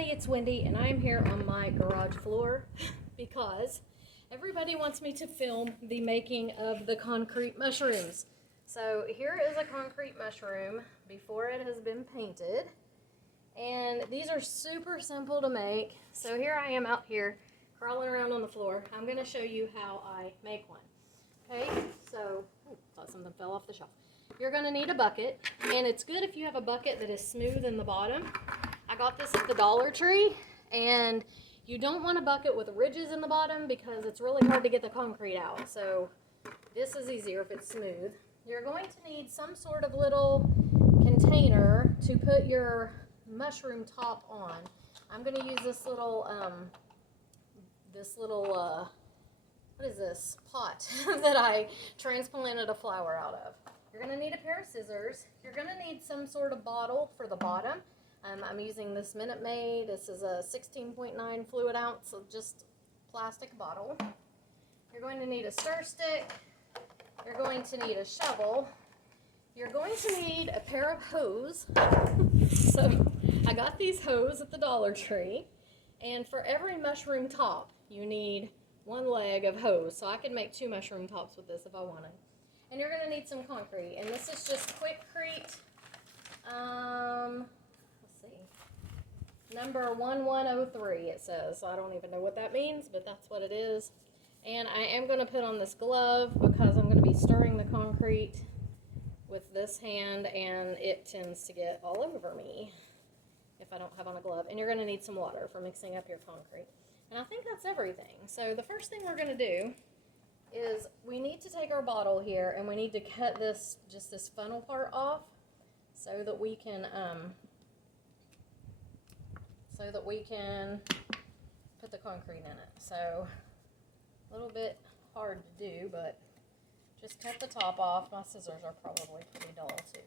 everybody, it's Wendy, and I'm here on my garage floor because everybody wants me to film the making of the concrete mushrooms. So here is a concrete mushroom before it has been painted, and these are super simple to make. So here I am out here crawling around on the floor. I'm going to show you how I make one. Okay, so, thought something fell off the shelf. You're going to need a bucket, and it's good if you have a bucket that is smooth in the bottom. I got this at the Dollar Tree, and you don't want a bucket with ridges in the bottom because it's really hard to get the concrete out. So this is easier if it's smooth. You're going to need some sort of little container to put your mushroom top on. I'm going to use this little, what is this, pot that I transplanted a flower out of. You're going to need a pair of scissors. You're going to need some sort of bottle for the bottom. I'm using this Minute Maid. This is a 16.9 fluid ounce, so just plastic bottle. You're going to need a stir stick. You're going to need a shovel. You're going to need a pair of hose. So I got these hose at the Dollar Tree, and for every mushroom top, you need one leg of hose. So I could make 2 mushroom tops with this if I wanted. And you're going to need some concrete, and this is just Quickcrete. Number 1103 it says, so I don't even know what that means, but that's what it is. And I am going to put on this glove because I'm going to be stirring the concrete with this hand, and it tends to get all over me if I don't have on a glove. And you're going to need some water for mixing up your concrete. And I think that's everything. So the first thing we're going to do is we need to take our bottle here, and we need to cut this, just this funnel part off so that we can put the concrete in it. So a little bit hard to do, but just cut the top off. My scissors are probably pretty dull too.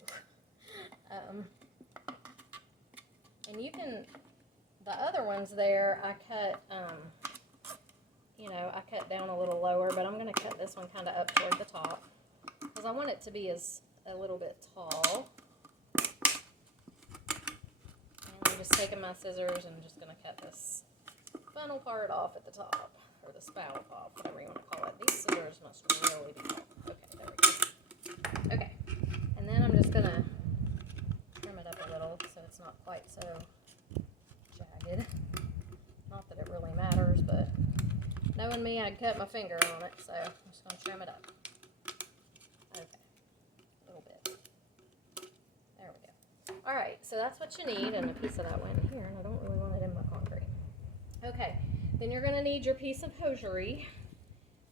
And you can, the other ones there, I cut, I cut down a little lower, but I'm going to cut this one kind of up toward the top because I want it to be a little bit tall. I'm just taking my scissors and just going to cut this funnel part off at the top, or the spout off, whatever you want to call it. These scissors must really be long. Okay, there we go. Okay, and then I'm just going to trim it up a little so it's not quite so jagged. Not that it really matters, but knowing me, I'd cut my finger on it, so I'm just going to trim it up. Okay, a little bit. There we go. Alright, so that's what you need, and a piece of that went in here, and I don't really want it in my concrete. Okay, then you're going to need your piece of hosiery,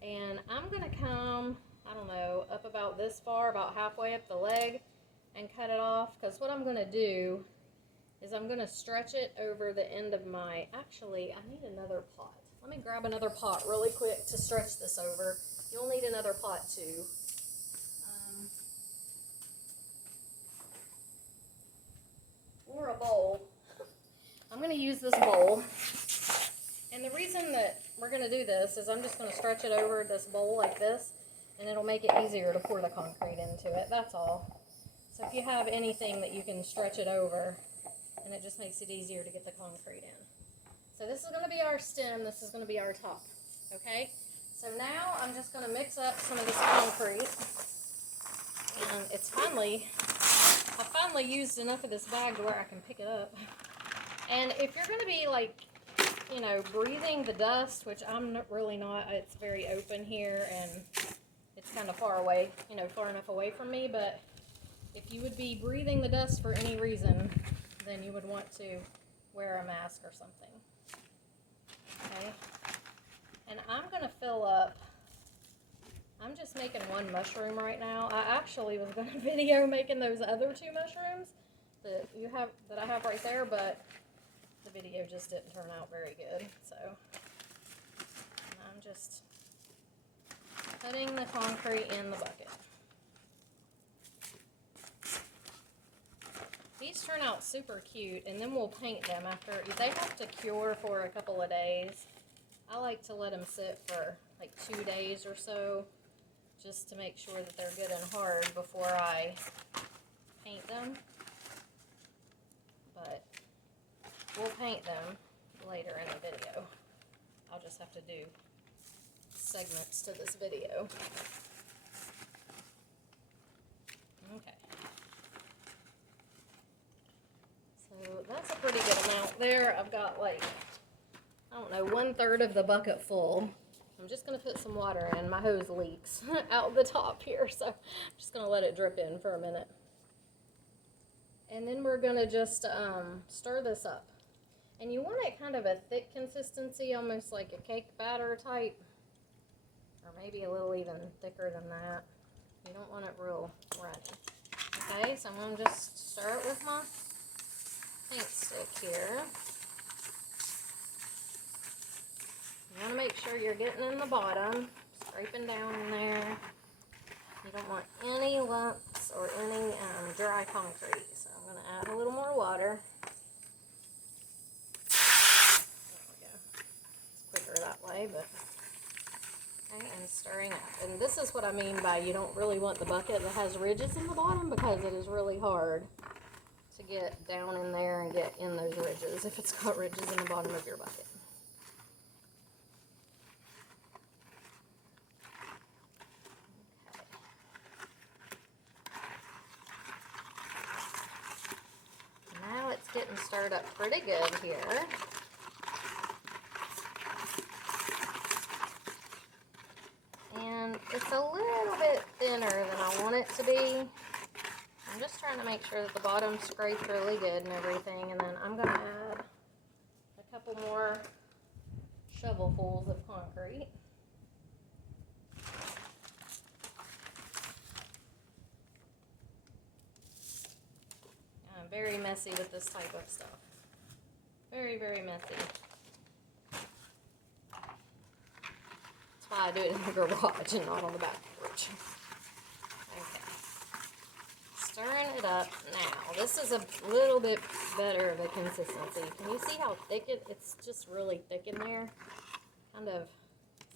and I'm going to come, I don't know, up about this far, about halfway up the leg, and cut it off, because what I'm going to do is I'm going to stretch it over the end of my, actually, I need another pot. Let me grab another pot really quick to stretch this over. You'll need another pot too. Or a bowl. I'm going to use this bowl. And the reason that we're going to do this is I'm just going to stretch it over this bowl like this, and it'll make it easier to pour the concrete into it. That's all. So if you have anything that you can stretch it over, and it just makes it easier to get the concrete in. So this is going to be our stem. This is going to be our top. Okay? So now I'm just going to mix up some of this concrete. And I finally used enough of this bag to where I can pick it up. And if you're going to be like, breathing the dust, which I'm really not, it's very open here and it's kind of far away, far enough away from me, but if you would be breathing the dust for any reason, then you would want to wear a mask or something. Okay? And I'm going to fill up, I'm just making 1 mushroom right now. I actually was going to video making those other 2 mushrooms that I have right there, but the video just didn't turn out very good. So I'm just putting the concrete in the bucket. These turn out super cute, and then we'll paint them after. They have to cure for a couple of days. I like to let them sit for like 2 days or so, just to make sure that they're good and hard before I paint them. But we'll paint them later in the video. I'll just have to do segments to this video. Okay. So that's a pretty good amount there. I've got like, I don't know, 1/3 of the bucket full. I'm just going to put some water in. My hose leaks out the top here, so I'm just going to let it drip in for a minute. And then we're going to just stir this up. And you want it kind of a thick consistency, almost like a cake batter type. Or maybe a little even thicker than that. You don't want it real runny. Okay, so I'm going to just stir it with my paint stick here. You want to make sure you're getting in the bottom, scraping down in there. You don't want any lumps or any dry concrete. So I'm going to add a little more water. There we go. It's quicker that way, but okay, and stirring up. And this is what I mean by you don't really want the bucket that has ridges in the bottom, because it is really hard to get down in there and get in those ridges if it's got ridges in the bottom of your bucket. Getting stirred up pretty good here. And it's a little bit thinner than I want it to be. I'm just trying to make sure that the bottom's scraped really good and everything, and then I'm going to add a couple more shovelfuls of concrete. I'm very messy with this type of stuff. Very, very messy. That's why I do it in the garage and not on the back porch. Okay. Stirring it up now. This is a little bit better of a consistency. Can you see how thick it's just really thick in there? Kind of,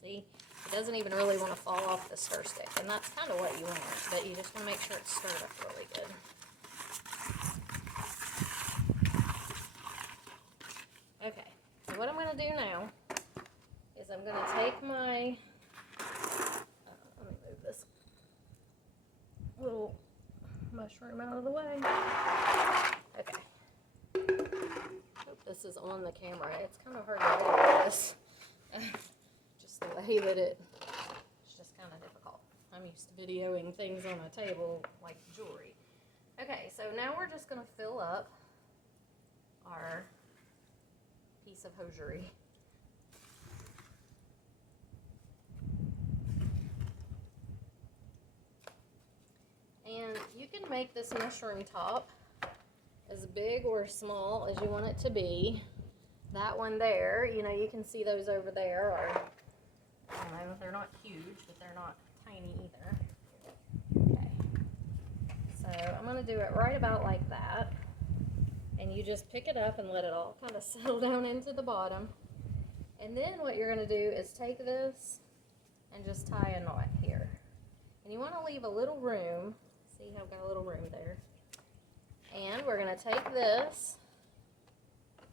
see? It doesn't even really want to fall off the stir stick. And that's kind of what you want. But you just want to make sure it's stirred up really good. Okay, so what I'm going to do now is I'm going to take my, let me move this little mushroom out of the way. Okay. Hope this is on the camera. It's kind of hard to do this. Just the way that it's just kind of difficult. I'm used to videoing things on a table like jewelry. Okay, so now we're just going to fill up our piece of hosiery. And you can make this mushroom top as big or small as you want it to be. That one there, you know, you can see those over there are, I don't know, they're not huge, but they're not tiny either. Okay. So I'm going to do it right about like that. And you just pick it up and let it all kind of settle down into the bottom. And then what you're going to do is take this and just tie a knot here. And you want to leave a little room. See how I've got a little room there. And we're going to take this.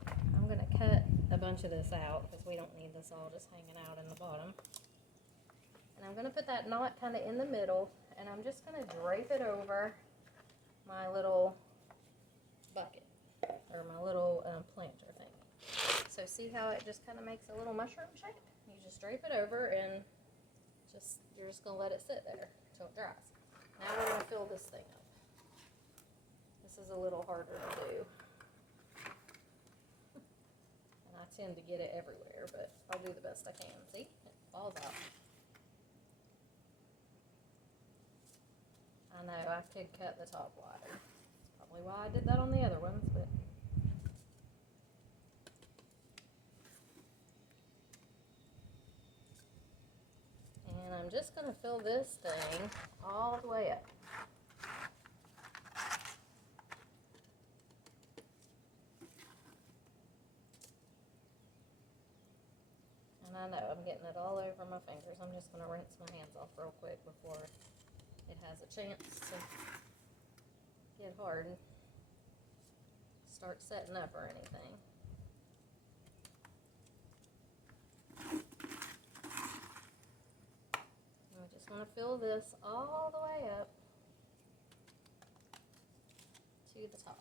I'm going to cut a bunch of this out because we don't need this all just hanging out in the bottom. And I'm going to put that knot kind of in the middle. And I'm just going to drape it over my little bucket. Or my little planter thing. So see how it just kind of makes a little mushroom shape? You just drape it over and you're just going to let it sit there until it dries. Now we're going to fill this thing up. This is a little harder to do. And I tend to get it everywhere, but I'll do the best I can. See? It falls out. I know, I could cut the top wider. That's probably why I did that on the other ones, but and I'm just going to fill this thing all the way up. And I know I'm getting it all over my fingers. I'm just going to rinse my hands off real quick before it has a chance to get hard and start setting up or anything. want to fill this all the way up to the top.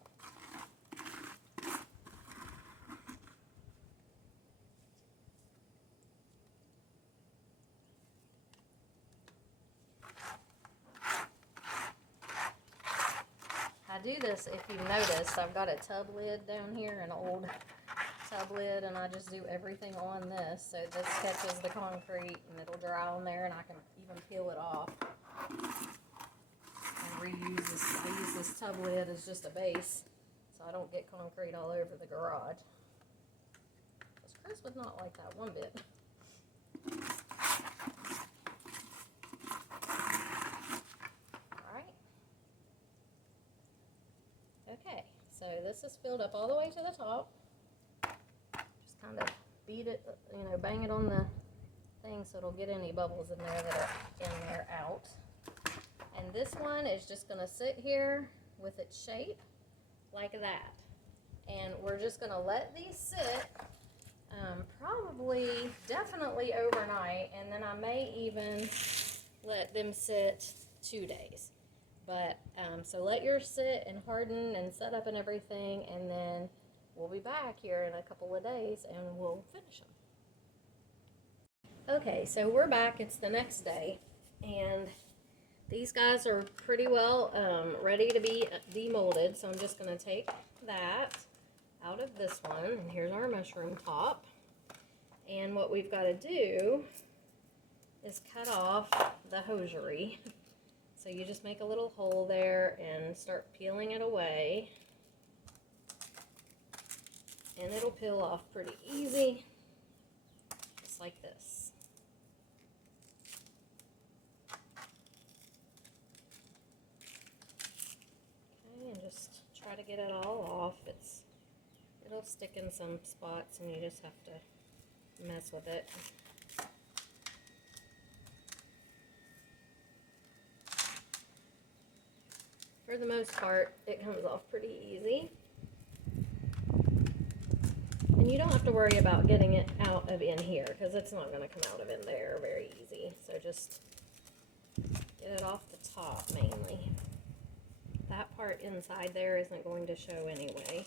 I do this, if you noticed, I've got a tub lid down here, an old tub lid, and I just do everything on this so this catches the concrete and it'll dry on there, and I can even peel it off and reuse this. I use this tub lid as just a base so I don't get concrete all over the garage. Because Chris would not like that one bit. Alright. Okay, so this is filled up all the way to the top. Just kind of beat it, you know, bang it on the thing so it'll get any bubbles in there that are in there out. And this one is just going to sit here with its shape like that. And we're just going to let these sit probably, definitely overnight, and then I may even let them sit 2 days. But, so let yours sit and harden and set up and everything, and then we'll be back here in a couple of days and we'll finish them. Okay, so we're back. It's the next day, and these guys are pretty well ready to be demolded, so I'm just going to take that out of this one, and here's our mushroom top. And what we've got to do is cut off the hosiery. So you just make a little hole there and start peeling it away. And it'll peel off pretty easy, just like this. Okay, and just try to get it all off. It'll stick in some spots and you just have to mess with it. For the most part, it comes off pretty easy. And you don't have to worry about getting it out of in here, because it's not going to come out of in there very easy. So just get it off the top mainly. That part inside there isn't going to show anyway.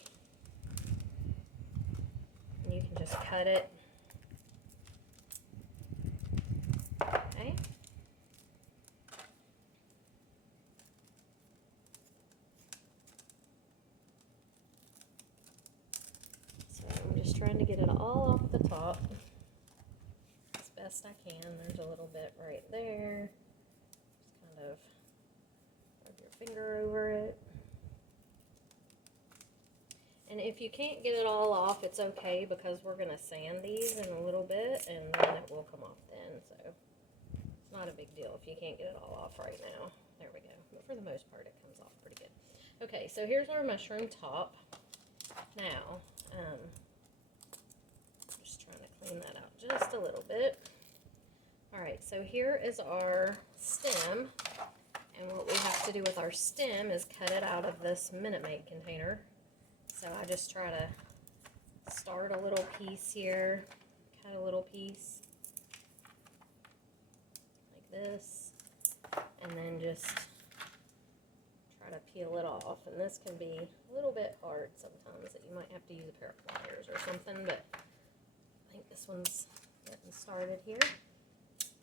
And you can just cut it. Okay. Trying to get it all off the top as best I can. There's a little bit right there. Just kind of rub your finger over it. And if you can't get it all off, it's okay, because we're going to sand these in a little bit and then it will come off then. So it's not a big deal if you can't get it all off right now. There we go. But for the most part, it comes off pretty good. Okay, so here's our mushroom top. Now, clean that out just a little bit. Alright, so here is our stem, and what we have to do with our stem is cut it out of this Minute Maid container. So I just try to start a little piece here, cut a little piece like this, and then just try to peel it off. And this can be a little bit hard sometimes, that you might have to use a pair of pliers or something, but I think this one's getting started here.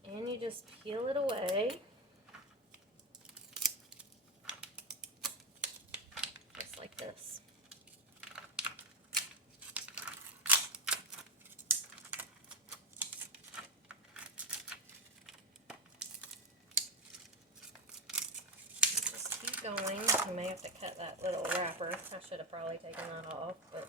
And you just peel it away. Just like this. Just keep going. You may have to cut that little wrapper. I should have probably taken that off, but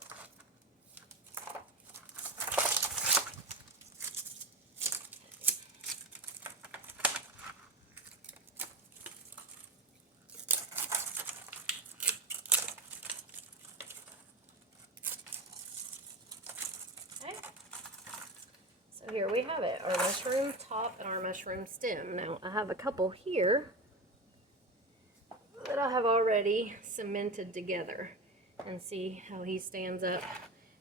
here we have it, our mushroom top and our mushroom stem. Now I have a couple here that I have already cemented together, and see how he stands up.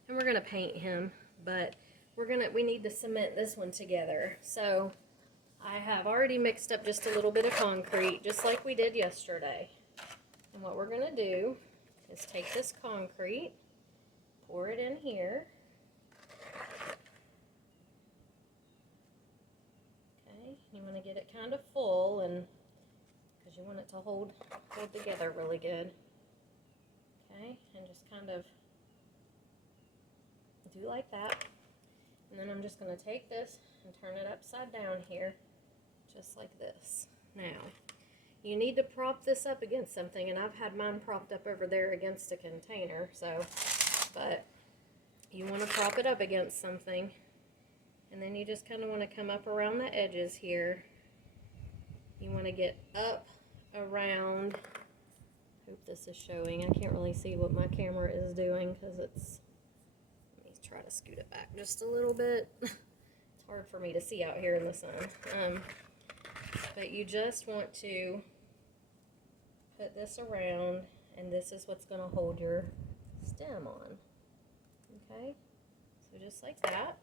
And we're gonna paint him, but we need to cement this one together. So I have already mixed up just a little bit of concrete, just like we did yesterday. And what we're going to do is take this concrete, pour it in here. Okay, you want to get it kind of full, and because you want it to hold together really good. Okay, and just kind of do like that. And then I'm just going to take this and turn it upside down here, just like this. Now, you need to prop this up against something, and I've had mine propped up over there against a container, so, but you want to prop it up against something, and then you just kind of want to come up around the edges here. You want to get up around, hope this is showing. I can't really see what my camera is doing because it's, let me try to scoot it back just a little bit. It's hard for me to see out here in the sun. But you just want to put this around, and this is what's going to hold your stem on. Okay, so just like that.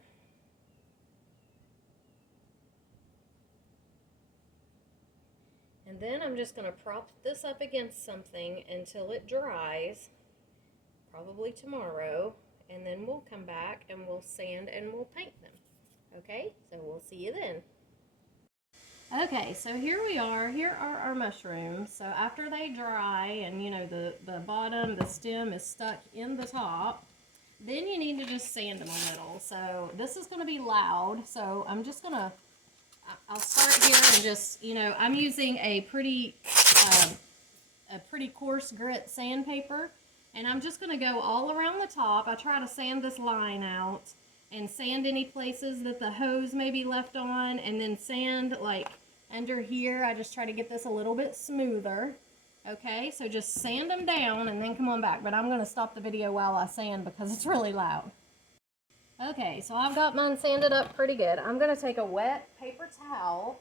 And then I'm just going to prop this up against something until it dries, probably tomorrow, and then we'll come back and we'll sand and we'll paint them. Okay, so we'll see you then. Okay, so here we are. Here are our mushrooms. So after they dry and, you know, the bottom, the stem is stuck in the top, then you need to just sand them a little. So this is going to be loud, so I'm just going to, I'll start here and just, you know, I'm using a pretty coarse grit sandpaper, and I'm just going to go all around the top. I try to sand this line out and sand any places that the hose may be left on, and then sand like under here. I just try to get this a little bit smoother. Okay, so just sand them down and then come on back, but I'm going to stop the video while I sand because it's really loud. Okay, so I've got mine sanded up pretty good. I'm going to take a wet paper towel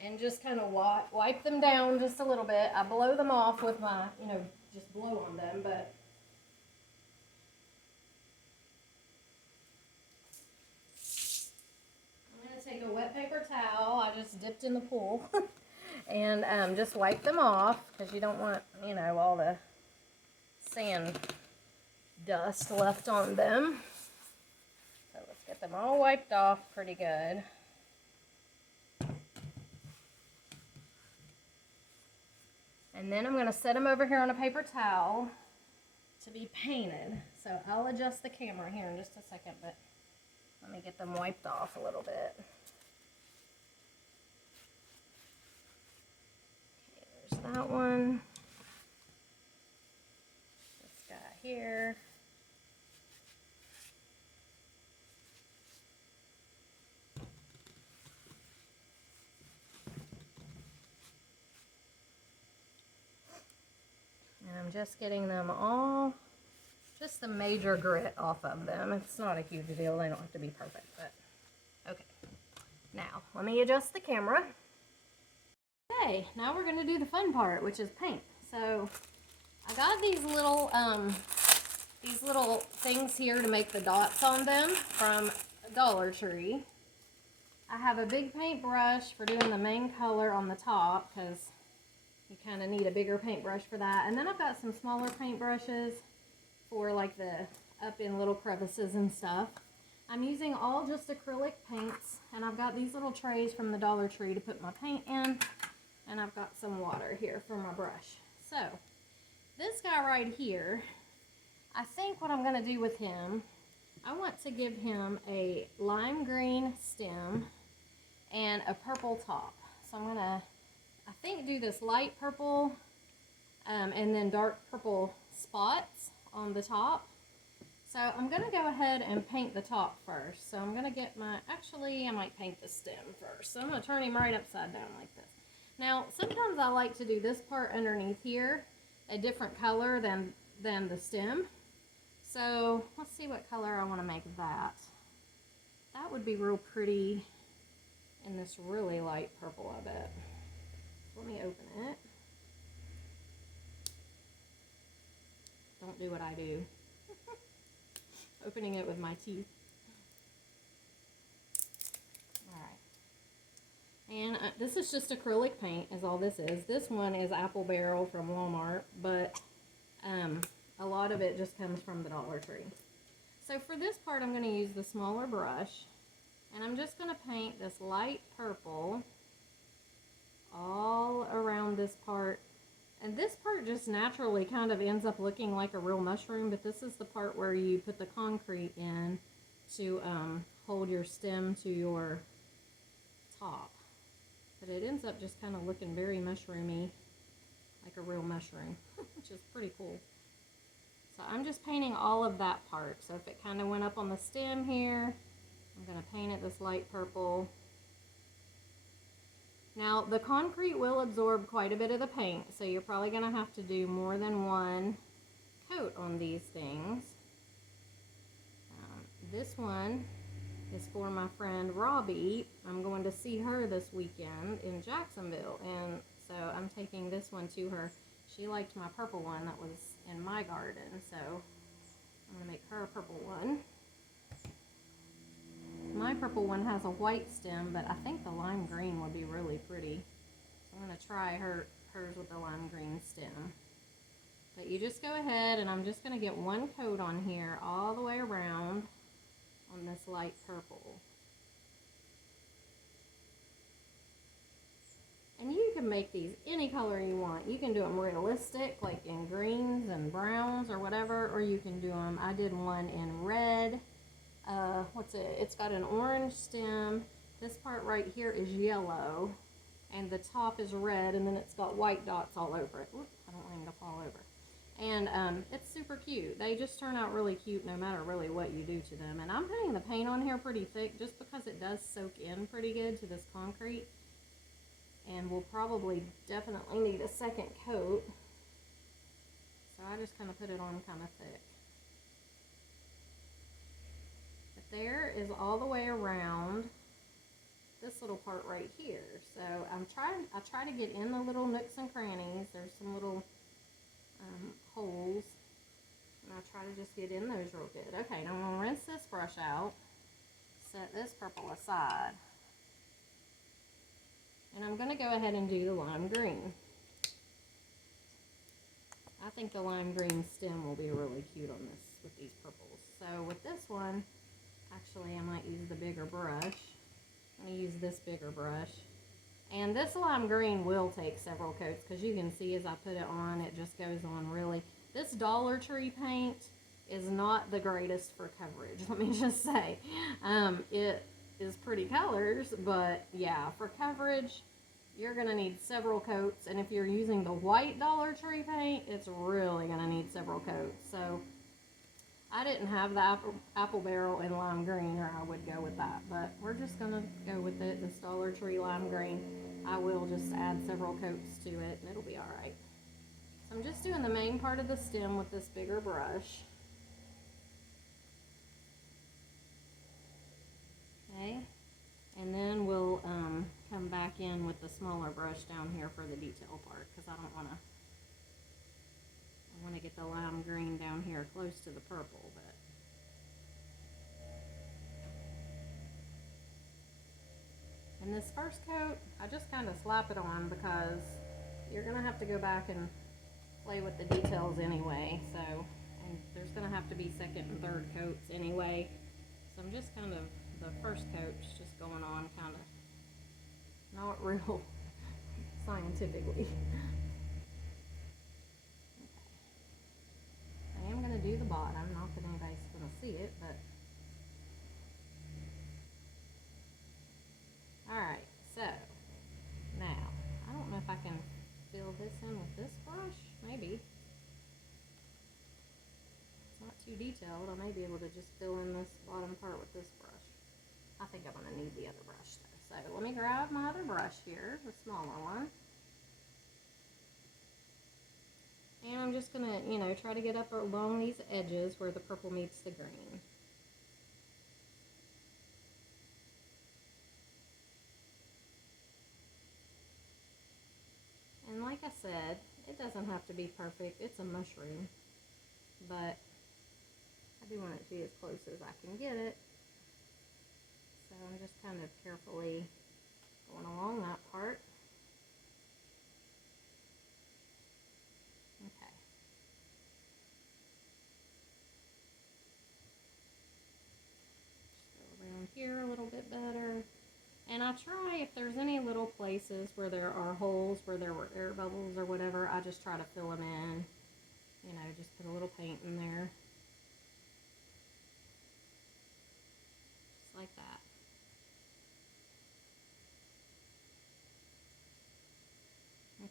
and just kind of wipe them down just a little bit. I blow them off with my, you know, just blow on them, but I'm going to take a wet paper towel. I just dipped in the pool and just wipe them off because you don't want, you know, all the sand dust left on them. So let's get them all wiped off pretty good. And then I'm going to set them over here on a paper towel to be painted. So I'll adjust the camera here in just a second, but let me get them wiped off a little bit. Okay, there's that one. This guy here. And I'm just getting them all, just the major grit off of them. It's not a huge deal. They don't have to be perfect, but okay. Now, let me adjust the camera. Okay, now we're going to do the fun part, which is paint. So, I got these little things here to make the dots on them from Dollar Tree. I have a big paintbrush for doing the main color on the top, because you kind of need a bigger paintbrush for that. And then I've got some smaller paintbrushes for like the up in little crevices and stuff. I'm using all just acrylic paints, and I've got these little trays from the Dollar Tree to put my paint in, and I've got some water here for my brush. So this guy right here, I think what I'm going to do with him, I want to give him a lime green stem and a purple top. So I'm going to, I think, do this light purple and then dark purple spots on the top. So I'm going to go ahead and paint the top first. So I'm going to get my, actually I might paint the stem first. So I'm going to turn him right upside down like this. Now sometimes I like to do this part underneath here a different color than the stem. So let's see what color I want to make that. That would be real pretty in this really light purple, I bet. Let me open it. Don't do what I do. Opening it with my teeth. Alright. And this is just acrylic paint is all this is. This one is Apple Barrel from Walmart, but a lot of it just comes from the Dollar Tree. So for this part, I'm going to use the smaller brush, and I'm just going to paint this light purple all around this part. And this part just naturally kind of ends up looking like a real mushroom, but this is the part where you put the concrete in to hold your stem to your top. But it ends up just kind of looking very mushroomy, like a real mushroom, which is pretty cool. So I'm just painting all of that part. So if it kind of went up on the stem here, I'm going to paint it this light purple. Now the concrete will absorb quite a bit of the paint, so you're probably going to have to do more than one coat on these things. This one is for my friend Robbie. I'm going to see her this weekend in Jacksonville, and so I'm taking this one to her. She liked my purple one that was in my garden, so I'm going to make her a purple one. My purple one has a white stem, but I think the lime green would be really pretty. So I'm going to try hers with the lime green stem. But you just go ahead, and I'm just going to get one coat on here all the way around on this light purple. And you can make these any color you want. You can do them realistic, like in greens and browns or whatever, or you can do them, I did one in red. It's got an orange stem. This part right here is yellow, and the top is red, and then it's got white dots all over it. Oop, I don't want them to fall over. And it's super cute. They just turn out really cute no matter really what you do to them. And I'm putting the paint on here pretty thick just because it does soak in pretty good to this concrete. And we'll probably definitely need a second coat. So I just kind of put it on kind of thick. But there is all the way around this little part right here. So I try to get in the little nooks and crannies. There's some little holes, and I try to just get in those real good. Okay, now I'm going to rinse this brush out, set this purple aside, and I'm going to go ahead and do the lime green. I think the lime green stem will be really cute on this with these purples. So with this one, actually I might use the bigger brush. I'm going to use this bigger brush. And this lime green will take several coats because you can see as I put it on, it just goes on really. This Dollar Tree paint is not the greatest for coverage, let me just say. It is pretty colors, but yeah, for coverage, you're going to need several coats. And if you're using the white Dollar Tree paint, it's really going to need several coats. So I didn't have the apple barrel in lime green, or I would go with that. But we're just going to go with it, this Dollar Tree lime green. I will just add several coats to it, and it'll be alright. So I'm just doing the main part of the stem with this bigger brush. Okay. And then we'll come back in with the smaller brush down here for the detail part, because I want to get the lime green down here close to the purple. But in this first coat, I just kind of slap it on because you're going to have to go back and play with the details anyway. So, and there's going to have to be second and third coats anyway. So I'm just kind of, the first coat's just going on kind of not real scientifically. Okay. I am going to do the bottom, not that anybody's going to see it, but alright, so now I don't know if I can fill this in with this brush. Maybe. It's not too detailed. I may be able to just fill in this bottom part with this brush. I think I'm going to need the other brush though. So let me grab my other brush here, the smaller one. And I'm just going to, try to get up along these edges where the purple meets the green. And like I said, it doesn't have to be perfect. It's a mushroom. But I do want it to be as close as I can get it. So I'm just kind of carefully going along that part. Okay. Just go around here a little bit better. And I try, if there's any little places where there are holes, where there were air bubbles or whatever, I just try to fill them in. You know, just put a little paint in there. Just like that.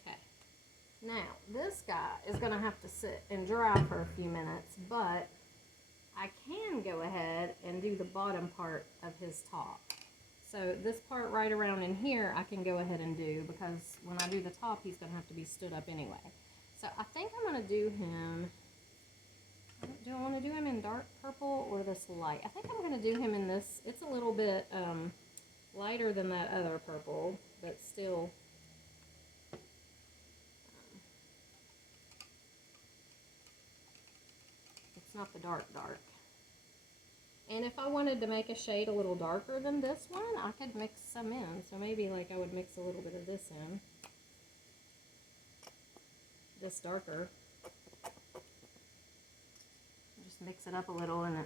Okay. Now, this guy is going to have to sit and dry for a few minutes, but I can go ahead and do the bottom part of his top. So this part right around in here, I can go ahead and do, because when I do the top, he's going to have to be stood up anyway. So I think I'm going to do him, do I want to do him in dark purple or this light? I think I'm going to do him in this, it's a little bit lighter than that other purple, but still, it's not the dark. And if I wanted to make a shade a little darker than this one, I could mix some in. So maybe like I would mix a little bit of this in. This darker. Just mix it up a little and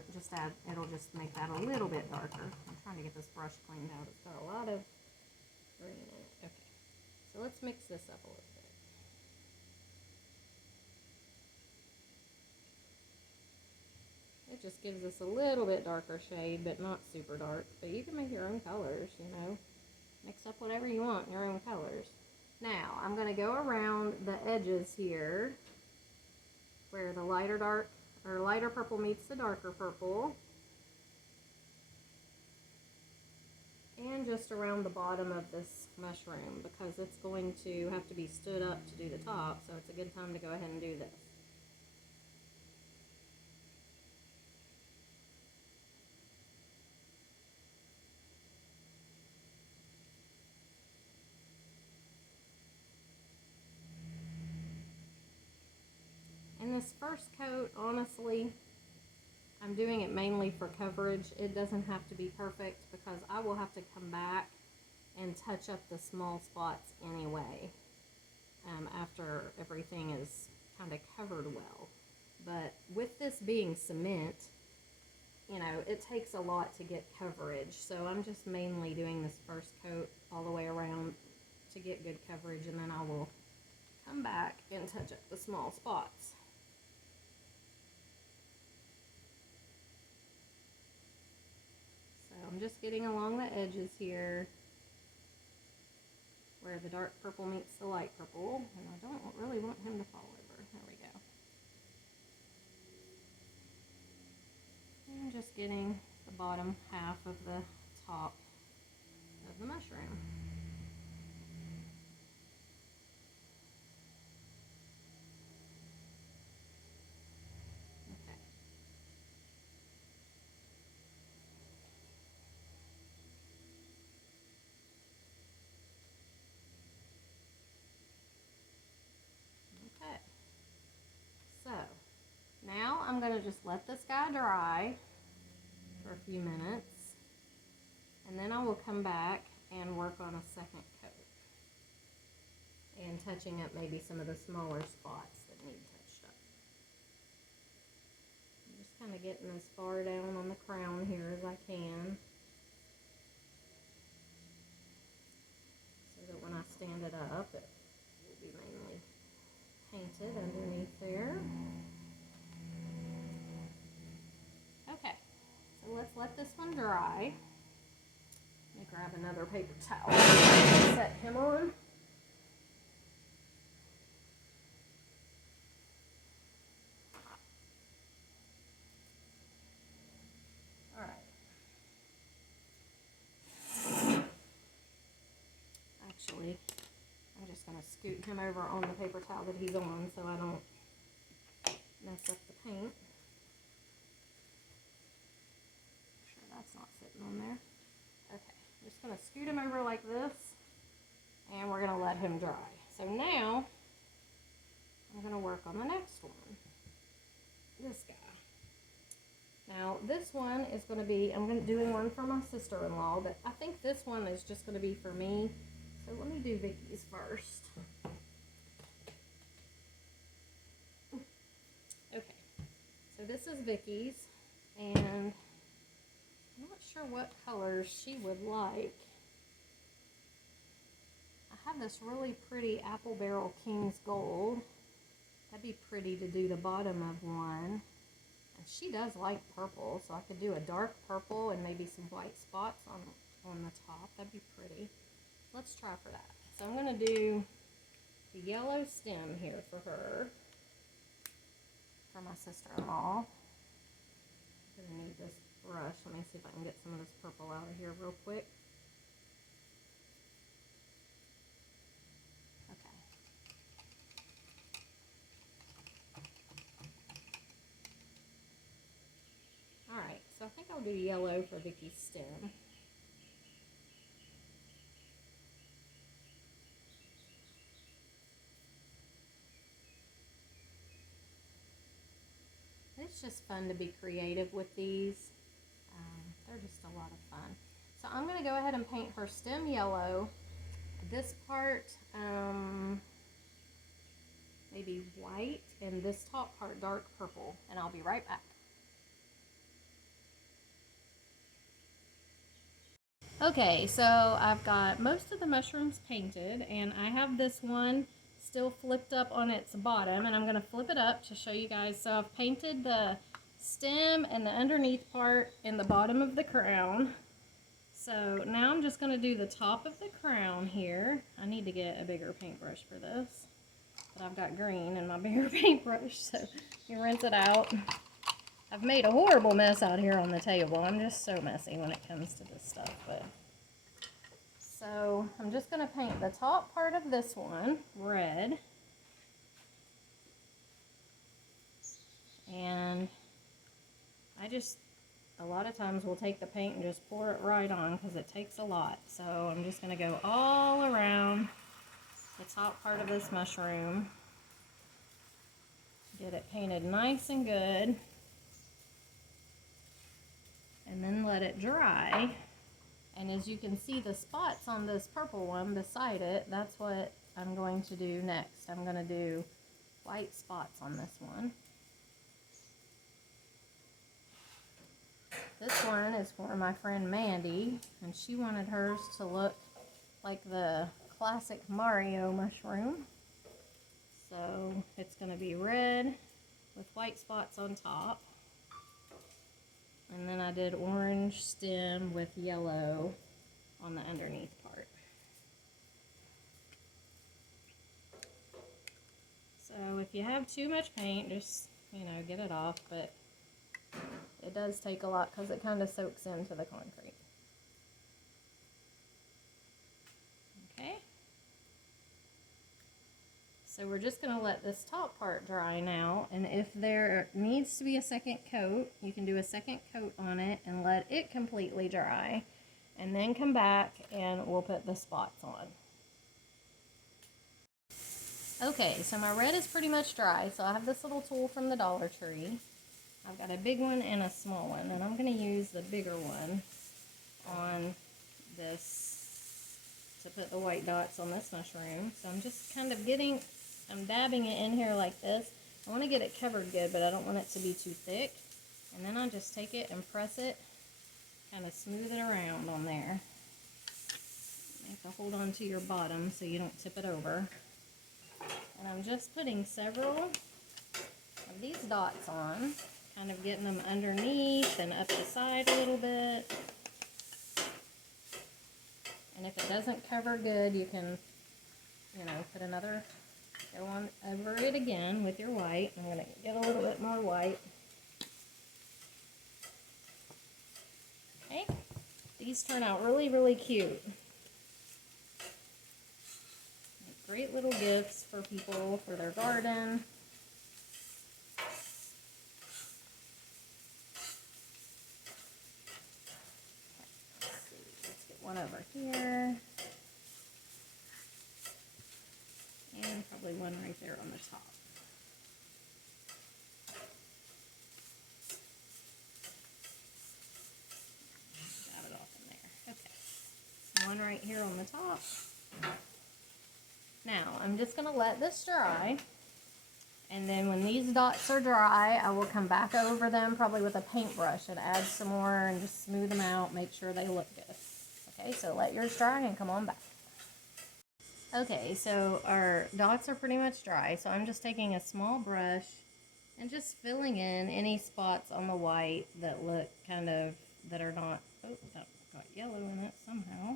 it'll just make that a little bit darker. I'm trying to get this brush cleaned out. It's got a lot of green in it. Okay. So let's mix this up a little bit. It just gives us a little bit darker shade, but not super dark. But you can make your own colors, you know. Mix up whatever you want in your own colors. Now, I'm going to go around the edges here, where the lighter purple meets the darker purple. And just around the bottom of this mushroom, because it's going to have to be stood up to do the top, so it's a good time to go ahead and do this. And this first coat, honestly, I'm doing it mainly for coverage. It doesn't have to be perfect because I will have to come back and touch up the small spots anyway after everything is kind of covered well. But with this being cement, you know, it takes a lot to get coverage. So I'm just mainly doing this first coat all the way around to get good coverage, and then I will come back and touch up the small spots. So I'm just getting along the edges here where the dark purple meets the light purple, and I don't really want him to fall over. There we go. And just getting the bottom half of the top of the mushroom. Okay. Okay. So, now I'm going to just let this guy dry for a few minutes, and then I will come back and work on a second coat and touching up maybe some of the smaller spots that need touched up. I'm just kind of getting as far down on the crown here as I can, so that when I stand it up, it will be mainly painted underneath there. Okay, so let's let this one dry. Let me grab another paper towel and set him on. Alright. Actually, I'm just going to scoot him over on the paper towel that he's on so I don't mess up the paint. Make sure that's not sitting on there. Okay, I'm just going to scoot him over like this, and we're going to let him dry. So now, I'm going to work on the next one. This guy. Now this one is going to be, doing one for my sister-in-law, but I think this one is just going to be for me. So let me do Vicky's first. Okay, so this is Vicky's, and I'm not sure what colors she would like. I have this really pretty Apple Barrel King's Gold. That'd be pretty to do the bottom of one. And she does like purple, so I could do a dark purple and maybe some white spots on the top. That'd be pretty. Let's try for that. So I'm going to do the yellow stem here for her, for my sister-in-law. I'm going to need this brush. Let me see if I can get some of this purple out of here real quick. Okay. Alright, so I think I'll do yellow for Vicky's stem. It's just fun to be creative with these. They're just a lot of fun. So I'm going to go ahead and paint her stem yellow. This part, maybe white, and this top part dark purple. And I'll be right back. Okay, so I've got most of the mushrooms painted, and I have this one still flipped up on its bottom, and I'm going to flip it up to show you guys. So I've painted the stem and the underneath part and the bottom of the crown. So now I'm just going to do the top of the crown here. I need to get a bigger paintbrush for this, but I've got green in my bigger paintbrush, so you rinse it out. I've made a horrible mess out here on the table. I'm just so messy when it comes to this stuff. But so I'm just going to paint the top part of this one red. And a lot of times we'll take the paint and just pour it right on because it takes a lot. So I'm just going to go all around the top part of this mushroom. Get it painted nice and good. And then let it dry. And as you can see, the spots on this purple one beside it, that's what I'm going to do next. I'm going to do white spots on this one. This one is for my friend Mandy, and she wanted hers to look like the classic Mario mushroom. So it's going to be red with white spots on top. And then I did orange stem with yellow on the underneath part. So if you have too much paint, just, get it off, but it does take a lot because it kind of soaks into the concrete. Okay. So we're just going to let this top part dry now, and if there needs to be a second coat, you can do a second coat on it and let it completely dry, and then come back and we'll put the spots on. Okay, so my red is pretty much dry, so I have this little tool from the Dollar Tree. I've got a big one and a small one, and I'm going to use the bigger one on this to put the white dots on this mushroom. So I'm just kind of I'm dabbing it in here like this. I want to get it covered good, but I don't want it to be too thick. And then I'll just take it and press it, kind of smooth it around on there. You have to hold on to your bottom so you don't tip it over. And I'm just putting several of these dots on, kind of getting them underneath and up the side a little bit. And if it doesn't cover good, you can, put another, go on over it again with your white. I'm going to get a little bit more white. Okay, these turn out really, really cute. Great little gifts for people for their garden. Let's get one over here. And probably one right there on the top. right here on the top. Now, I'm just going to let this dry. And then when these dots are dry, I will come back over them probably with a paintbrush and add some more and just smooth them out, make sure they look good. Okay, so let yours dry and come on back. Okay, so our dots are pretty much dry, so I'm just taking a small brush and just filling in any spots on the white that look kind of, that are not, oh, that got yellow in it somehow,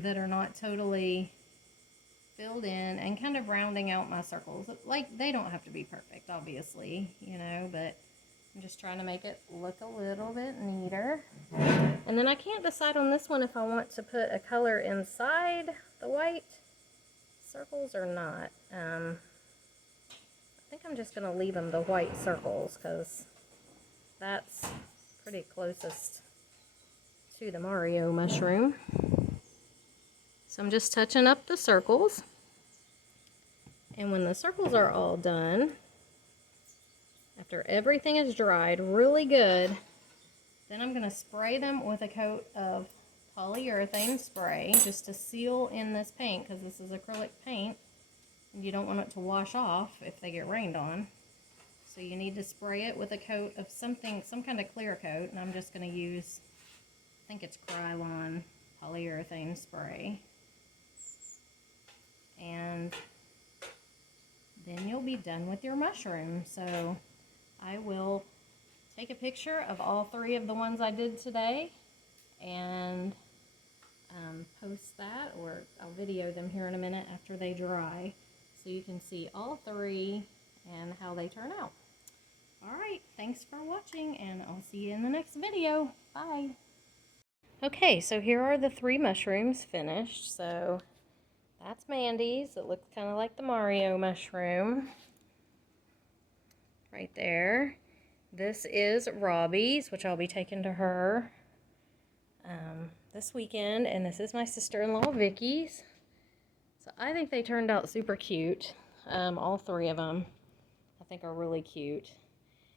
that are not totally filled in, and kind of rounding out my circles. Like, they don't have to be perfect, obviously, you know, but I'm just trying to make it look a little bit neater. And then I can't decide on this one if I want to put a color inside the white circles or not. I think I'm just going to leave them the white circles because that's pretty closest to the Mario mushroom. So I'm just touching up the circles. And when the circles are all done, after everything is dried really good, then I'm going to spray them with a coat of polyurethane spray just to seal in this paint, because this is acrylic paint and you don't want it to wash off if they get rained on. So you need to spray it with a coat of something, some kind of clear coat, and I'm just going to use, I think it's Krylon polyurethane spray. And then you'll be done with your mushroom. So I will take a picture of all 3 of the ones I did today and post that, or I'll video them here in a minute after they dry, so you can see all 3 and how they turn out. Alright, thanks for watching, and I'll see you in the next video. Bye! Okay, so here are the 3 mushrooms finished. So that's Mandy's. It looks kind of like the Mario mushroom right there. This is Robbie's, which I'll be taking to her this weekend, and this is my sister-in-law Vicky's. So I think they turned out super cute. All 3 of them I think are really cute.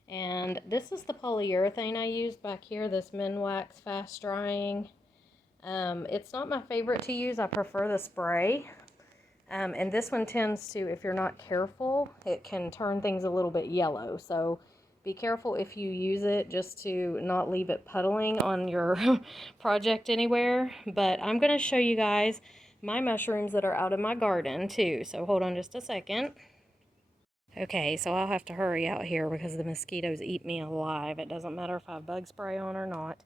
And this is the polyurethane I used back here, this Minwax Fast Drying. It's not my favorite to use. I prefer the spray. And this one tends to, if you're not careful, it can turn things a little bit yellow. So be careful if you use it, just to not leave it puddling on your project anywhere. But I'm going to show you guys my mushrooms that are out in my garden too. So hold on just a second. Okay, so I'll have to hurry out here because the mosquitoes eat me alive. It doesn't matter if I have bug spray on or not.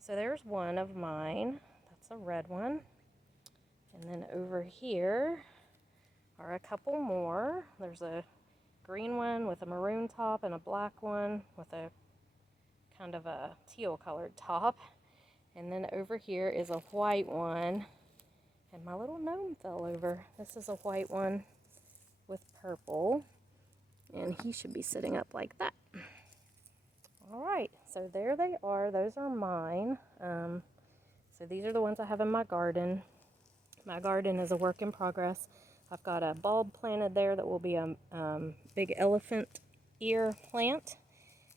So there's one of mine. That's a red one. And then over here are a couple more. There's a green one with a maroon top and a black one with a kind of a teal colored top. And then over here is a white one. And my little gnome fell over. This is a white one with purple. And he should be sitting up like that. Alright, so there they are. Those are mine. So these are the ones I have in my garden. My garden is a work in progress. I've got a bulb planted there that will be a big elephant ear plant.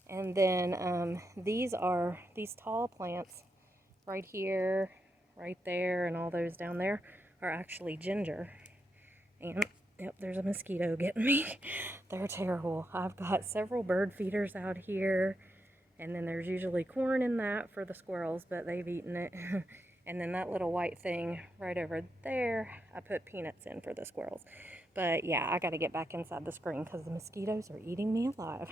And then these are these tall plants right here, right there, and all those down there are actually ginger. And yep, there's a mosquito getting me. They're terrible. I've got several bird feeders out here, and then there's usually corn in that for the squirrels, but they've eaten it. And then that little white thing right over there, I put peanuts in for the squirrels. But yeah, I got to get back inside the screen because the mosquitoes are eating me alive.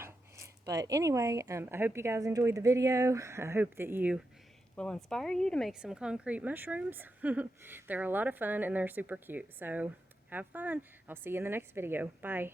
But anyway, I hope you guys enjoyed the video. I hope that you will inspire you to make some concrete mushrooms. They're a lot of fun and they're super cute. So have fun. I'll see you in the next video. Bye.